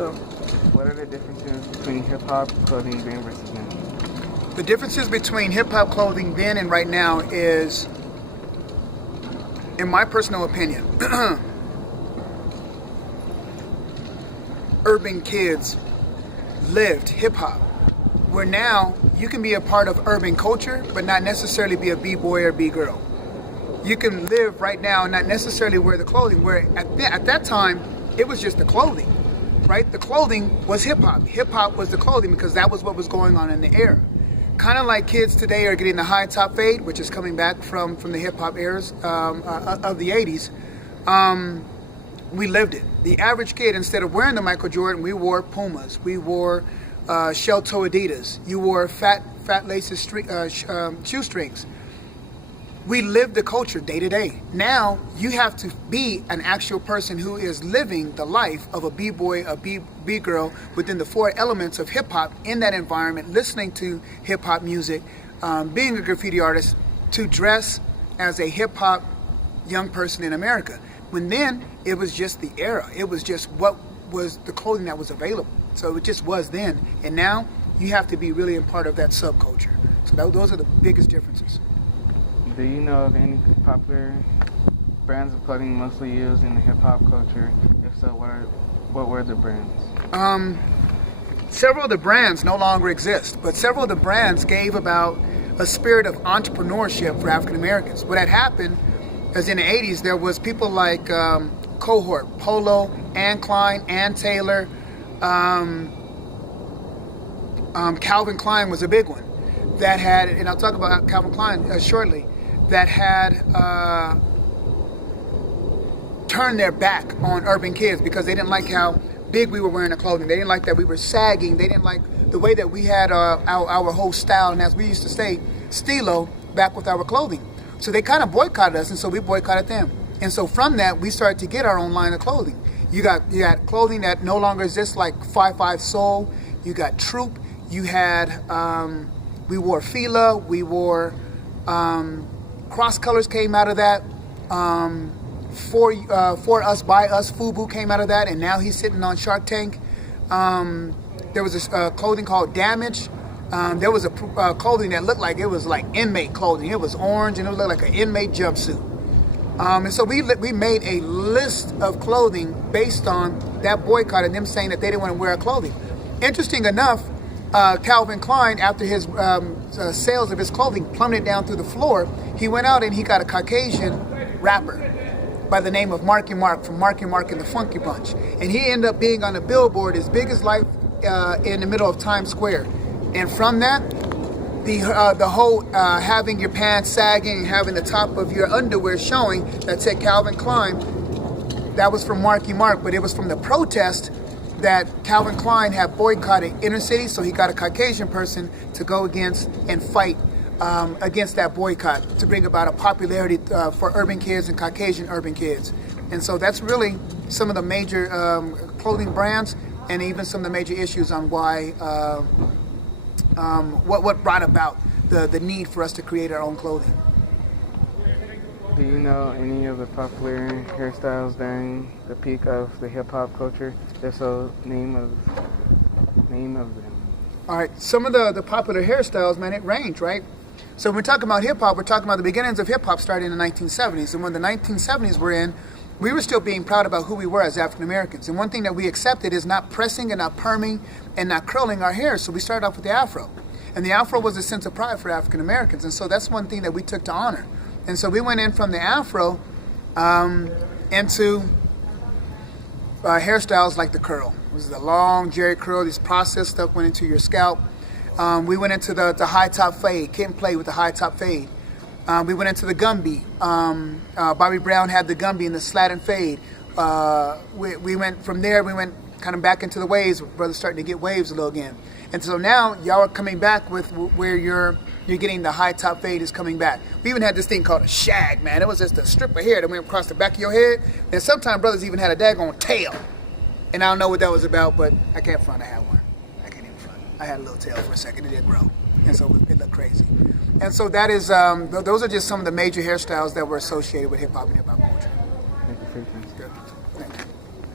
Go. What are the differences between hip-hop clothing then versus now? The differences between hip-hop clothing then and right now is, in my personal opinion, urban kids lived hip-hop, where now you can be a part of urban culture but not necessarily be a b-boy or b-girl. You can live right now and not necessarily wear the clothing, where at that time it was just the clothing, right? The clothing was hip-hop. Hip-hop was the clothing because that was what was going on in the era. Kind of like kids today are getting the high top fade, which is coming back from the hip-hop eras of the 80s. We lived it. The average kid, instead of wearing the Michael Jordan, we wore Pumas. We wore shell-toe Adidas. You wore fat laces shoestrings. We live the culture day to day. Now you have to be an actual person who is living the life of a b-boy, a b-girl within the four elements of hip-hop in that environment, listening to hip-hop music, being a graffiti artist, to dress as a hip-hop young person in America. When then, it was just the era. It was just what was the clothing that was available. So it just was then. And now, you have to be really a part of that subculture. So those are the biggest differences. Do you know of any popular brands of clothing mostly used in the hip-hop culture? If so, what were the brands? Several of the brands no longer exist, but several of the brands gave about a spirit of entrepreneurship for African Americans. What had happened is in the 80s, there was people like Cohort, Polo, Ann Klein, Ann Taylor, Calvin Klein was a big one that had, and I'll talk about Calvin Klein shortly, that had turned their back on urban kids because they didn't like how big we were wearing the clothing. They didn't like that we were sagging. They didn't like the way that we had our whole style, and as we used to say, stilo, back with our clothing. So they kind of boycotted us, and so we boycotted them. And so from that, we started to get our own line of clothing. You got clothing that no longer exists, like 5'5" Soul. You got Troop. You had, we wore Fila. We wore, Cross Colors came out of that. For Us, By Us, Fubu came out of that, and now he's sitting on Shark Tank. There was this clothing called Damage. There was a clothing that looked like it was like inmate clothing. It was orange and it looked like an inmate jumpsuit. And so we made a list of clothing based on that boycott and them saying that they didn't want to wear our clothing. Interesting enough, Calvin Klein, after his sales of his clothing plummeted down through the floor, he went out and he got a Caucasian rapper by the name of Marky Mark from Marky Mark and the Funky Bunch. And he ended up being on a billboard as big as life in the middle of Times Square. And from that, the whole having your pants sagging and having the top of your underwear showing that said Calvin Klein, that was from Marky Mark, but it was from the protest that Calvin Klein had boycotted inner city, so he got a Caucasian person to go against and fight against that boycott to bring about a popularity for urban kids and Caucasian urban kids. And so that's really some of the major clothing brands and even some of the major issues on why what brought about the need for us to create our own clothing. Do you know any of the popular hairstyles during the peak of the hip-hop culture? If so, name of them. All right, some of the popular hairstyles, man, it ranged, right? So when we're talking about hip-hop, we're talking about the beginnings of hip-hop starting in the 1970s. And when the 1970s were in, we were still being proud about who we were as African Americans. And one thing that we accepted is not pressing and not perming and not curling our hair. So we started off with the afro. And the afro was a sense of pride for African Americans. And so that's one thing that we took to honor. And so we went in from the afro into hairstyles like the curl. It was the long Jerry curl. This processed stuff went into your scalp. We went into the high top fade. Kid and play with the high top fade. We went into the Gumby. Bobby Brown had the Gumby and the slat and fade. We went from there. We went kind of back into the waves. Brothers starting to get waves a little again. And so now y'all are coming back with where you're getting the high top fade is coming back. We even had this thing called a shag, man. It was just a strip of hair that went across the back of your head. And sometimes brothers even had a daggone tail. And I don't know what that was about, but I can't front. I had one. I can't even front. I had a little tail for a second. It did grow. And so it looked crazy. And so that is, those are just some of the major hairstyles that were associated with hip hop and hip hop culture. Thank you for your time. Good.